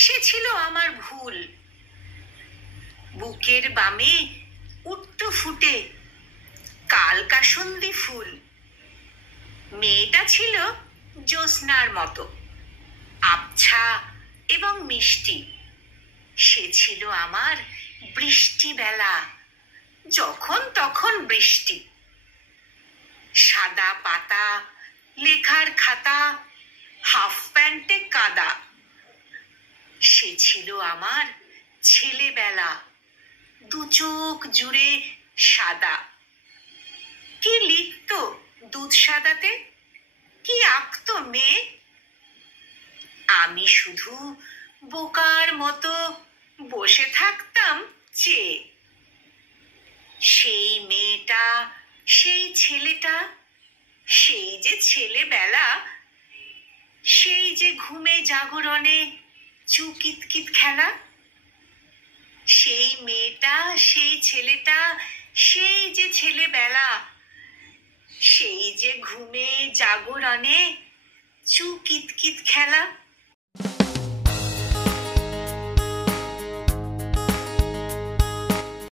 সে ছিল আমার ভুল। বুকের বামে উঠত ফুটে কালকাসুন্দি ফুল। মেয়েটা ছিল জ্যোৎস্নার মতো আবছা এবং মিষ্টি। সে ছিল আমার বৃষ্টি বেলা, যখন তখন বৃষ্টি। সাদা পাতা, লেখার খাতা, হাফ প্যান্টে কাদা। সে ছিল আমার ছেলেবেলা, দু চোখ জুড়ে সাদা। কি লিখত দুধ সাদাতে, কি আঁকতো মেয়ে! আমি শুধু বোকার মতো বসে থাকতাম চেয়ে। সেই মেয়েটা, সেই ছেলেটা, সেই যে ছেলেবেলা, সেই যে ঘুমে জাগরণে চুকিতকিত খেলা। সেই মেয়েটা, সেই ছেলেটা, সেই যে ছেলেবেলা, সেই যে ঘুমে জাগরণে চুকিতকিত খেলা।